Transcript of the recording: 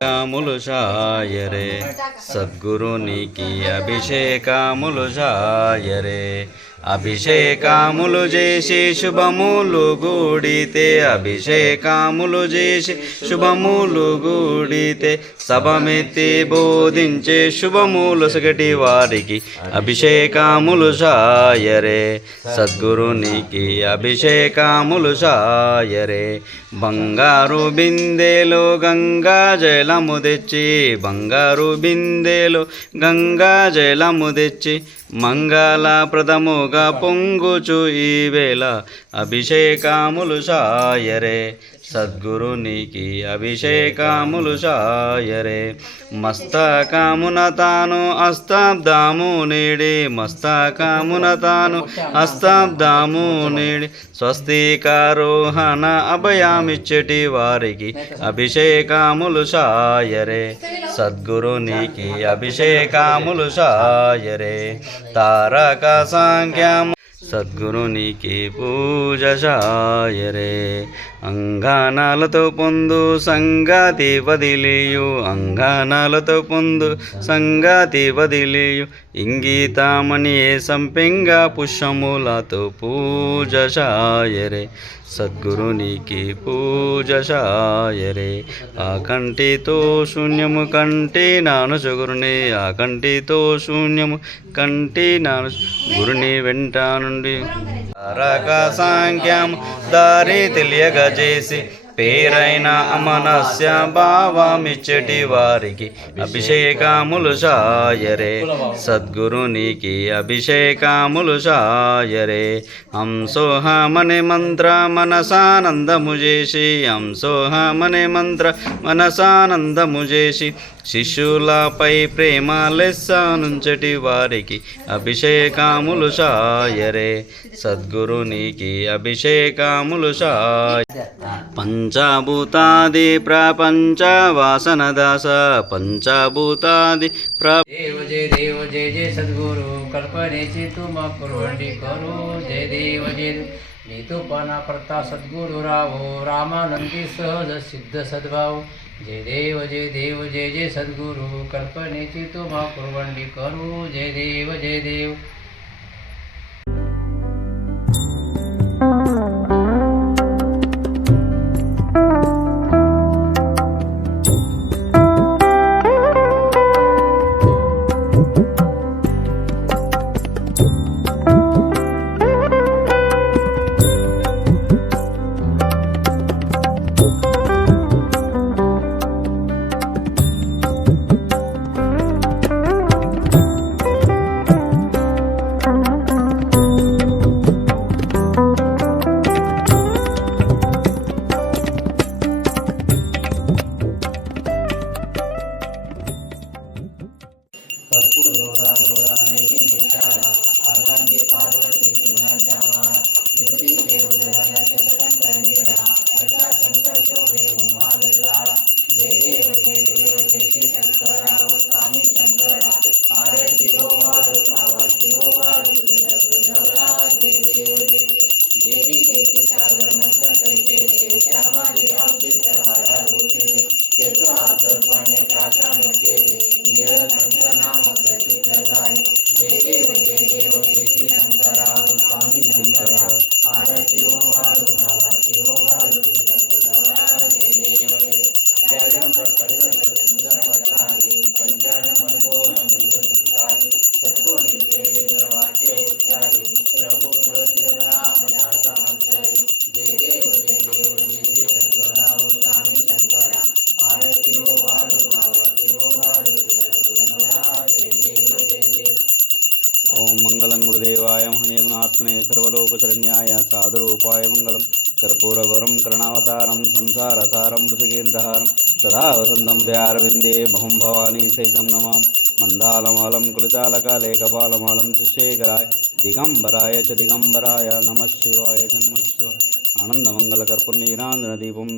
కాములు షాయరే సద్గురునికి అభిషేకములు షాయరే అభిషేకములు చేసి శుభములు గూడితే అభిషేకములు చేసి శుభములు గూడితే సభమెత్తి బోధించే శుభములు సగటి వారికి అభిషేకములు షాయరే సద్గురునికి అభిషేకములు షాయరే బంగారు బిందెలో గంగా జలము తెచ్చి బంగారు బిందెలో గంగా జలము తెచ్చి మంగళప్రదముగా పొంగుచు ఈ వేళ అభిషేకములు షాయరే సద్గురునికి అభిషేకములు షాయరే మస్తకమున తాను అస్తాబ్దాము నేడి మస్తకమున తాను అస్తాబ్దాము నేడి స్వస్తికారోహణ అభయమిచ్చటి వారికి అభిషేకములు షాయరే సద్గురునికి అభిషేకములు షాయరే తారక సంఖ్యము సద్గురునికి పూజ షాయరే అంగానాలతో పొందు సంగాతి వదిలియు అంగానాలతో పొందు సంగాతి వదిలియు ఇంగితామణి సంపెంగ పుష్పములతో పూజ షాయరే సద్గురునికి పూజ షాయరే ఆ కంటితో శూన్యము కంటి నాను గురుని ఆ కంటితో శూన్యము కంటి నాను గురుని వెంట నుండి తారక సంఖ్యం దారి తెలియగజేసి పేరైన అమనస్య భావమిచ్చటి వారికి అభిషేకములు షాయరే సద్గురునికి అభిషేకములు షాయరే హంసోహమనే మంత్ర మనసానందము చేసి హంసోహమనే మంత్ర మనసానందము చేసి శిష్యులపై ప్రేమ లెస్సనుంచటి వారికి అభిషేకములు షాయరే సద్గురునికి అభిషేకములు షాయ పంచభూతాది ప్రపంచ వాసన దాస పంచభూతాది देव जय जय सद्गुरु कल्पनेची तुम कुरवंडी करू जय देव जय मी तो पाना करता सद्गुरु रावो रामानंदी सहज सिद्ध सद्भाव जय देव जय जय सद्गुरु कल्पनेची तुम कुरवंडी करू जय देव जय देव మంగళం గురుదేవాయ మహనీయగుణాత్మనే సర్వలోకశరణ్యాయ సాధురూపాయ మంగళం కర్పూరగౌరం కరుణావతారం సంసారసారం భుజగేంద్రహారం సదా వసంతం హృదయారవిందే బహుం భవానీ సైతం నమాం మందాలమాలం కులితాలకాలే కపాలమాలం సుశేఖరాయ దిగంబరాయ చ దిగంబరాయ నమః శివాయ చ నమః శివాయ ఆనందమంగళకర్పూర్ణీరాంజన దీపం